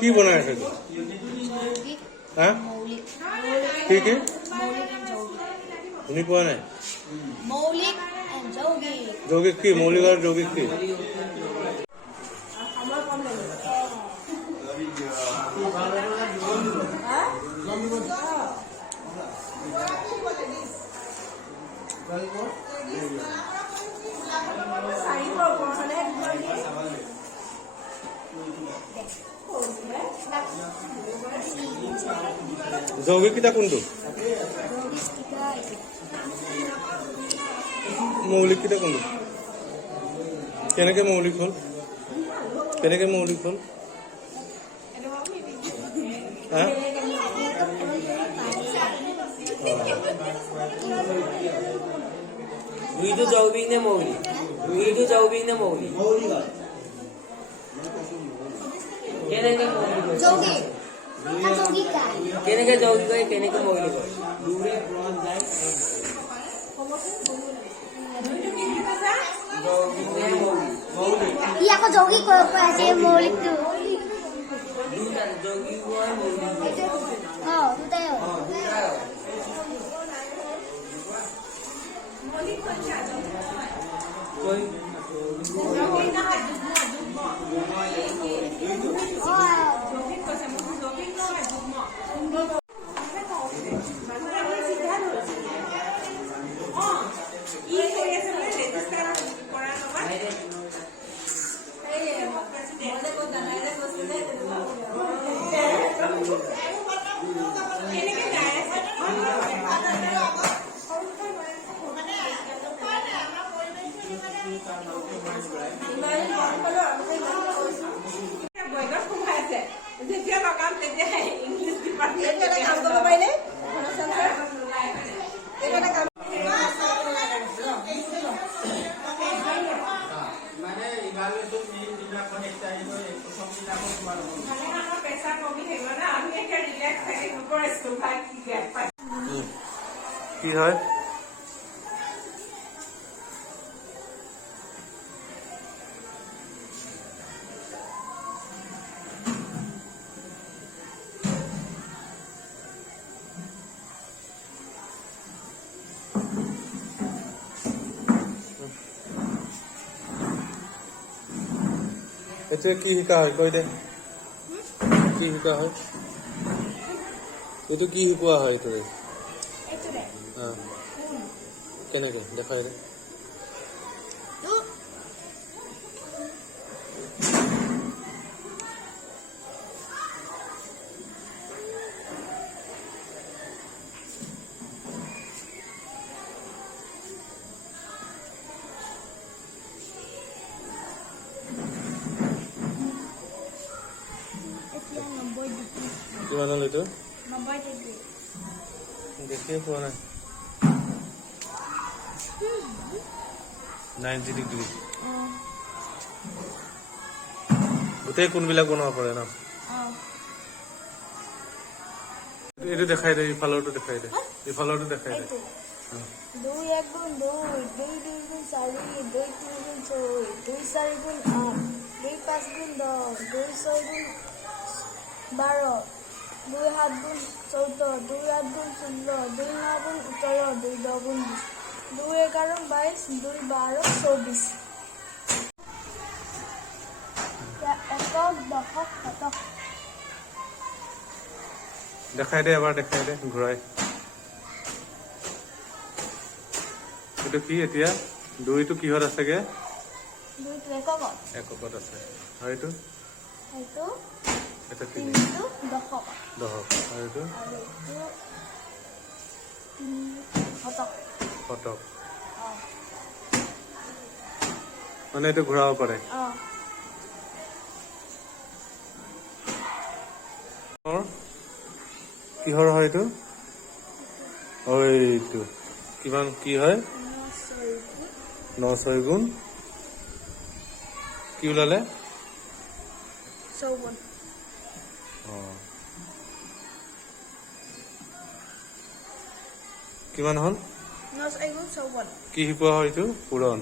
কি বনাই আছে হা কি কি শুনি পোৱা নাই মৌলিক and যৌগিক যৌগিক কি মৌলিক আৰু যৌগিক কি যৌগিক কিটা কোনটো মৌলিক কিটা কোনটো কেনেকে মৌলিক হল হা দুইটো যৌগিক নে মৌলিক কেনেকে মৌলিক যৌগিক কেনেকে যৌগিক হয় কেনেকে মৌলিক হয় যৌগিক নে মৌলিক ই আকৌ যৌগিক কৈ আছে মৌলিকটো দুটা যৌগিক হয় মৌলিক দুটাই কই কি হয় এতিয়া কি শিকা হয় কৈ দে কি শিকা হয় এইটো কি শিকোৱা হয় এইটো কেনেকে দেখাই দে কিমান হ'ল এইটো দেখিয়ে পোৱা নাই 90 ডিগ্ৰী গোটেই কোনবিলাক বনাব পাৰে ন এইটো দেখাই দে ইফালৰটো দেখাই দে 2 1 গুণ 2 2 2 গুণ 4 2 3 গুণ 6 2 4 গুণ 8 2 5 গুণ 10 2 6 গুণ 12 2 7 গুণ 14 2 8 গুণ 16 2 9 গুণ 18 2 10 গুণ 20 2 11 22 2 12 24 একক দশক শতক দেখাই দে এবাৰ দেখাই দে ঘূৰাই এইটো কি এতিয়া দুইটো কিহত আছেগে দুইটো এককত আছে আৰু এইটো এটা তিনি দশক আৰু এইটো শতক মানে এইটো ঘূৰাব পাৰে কিহৰ হয় এইটো এইটো কিমান কি হয় 9 6 গুণ কি ওলালে 54 কিমান হ'ল 9 6 গুণ 54 কি শিকোৱা হয় এইটো পূৰণ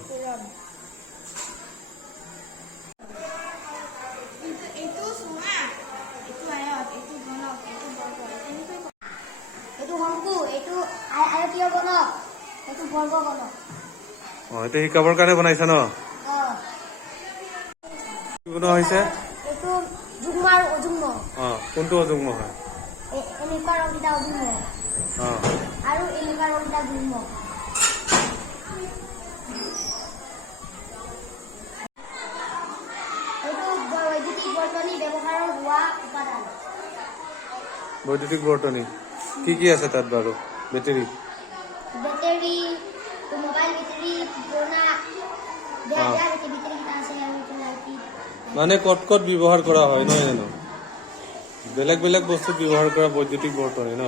বনক এইটো বৰ্গ বনক অঁ এইটো শিকাবৰ কাৰণে বনাইছা ন কি বনোৱা হৈছে এইটো যুগ্ম আৰু অযুগ্ম অঁ কোনটো অযুগ্ম হয় এনেকুৱা ৰংকেইটা অযুগ্ম অঁ আৰু এনেকুৱা ৰংকেইটা যুগ্ম এইটো বৈদ্যুতিক বৰ্তনী ব্যৱহাৰৰ হোৱা উপাদান বৈদ্যুতিক বৰ্তনী কি আছে তাত বাৰু বেটেৰী বেটাৰী মোবাইল বেটাৰী পুৰণা বেয়া বেটাৰী কেইটা আছে আৰু এইটো লাইট মানে ক'ত ক'ত ব্যৱহাৰ কৰা হয় নহয় জানো বেলেগ বেলেগ বস্তু ব্যৱহাৰ কৰা বৈদ্যুতিক বৰ্তনী ন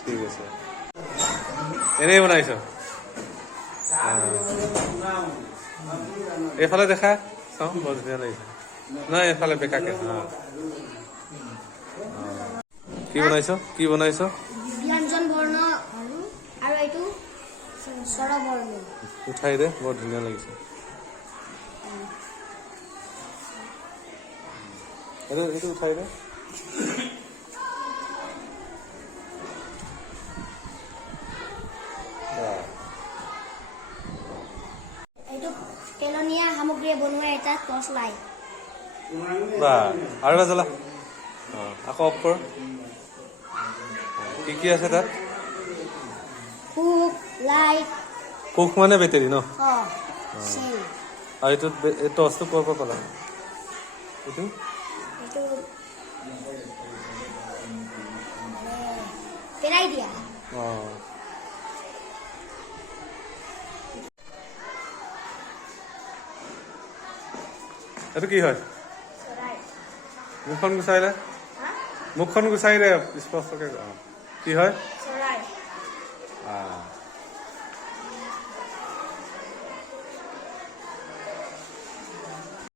ঠিক আছে এনেই বনাইছ এইফালে দেখা চাওঁ বৰ ধুনীয়া লাগিছে নাই এইফালে বেকাকে কি বনাইছ ব্যঞ্জন বৰ্ণ আৰু এইটো স্বৰ বৰ্ণ উঠাই দে বৰ ধুনীয়া লাগিছে এইটো উঠাই দে এইটো পেলনীয়া সামগ্ৰীয়ে বনোৱা এটা টৰ্চ লাইট বা আৰু এবাৰ জ্বলা আকৌ অফ কৰ কি আছে তাত হুক লাইট কোক মানে বেটেৰী ন চেল আৰু এইটো এই টৰ্চটো ক'ৰ পৰা পালা এইটো এইটো পেলাই দিয়া অঁ এইটো কি হয় চৰাই মুখখন গুচাই দে মুখখন গুচাই দে স্পষ্টকে কি হয় চৰাই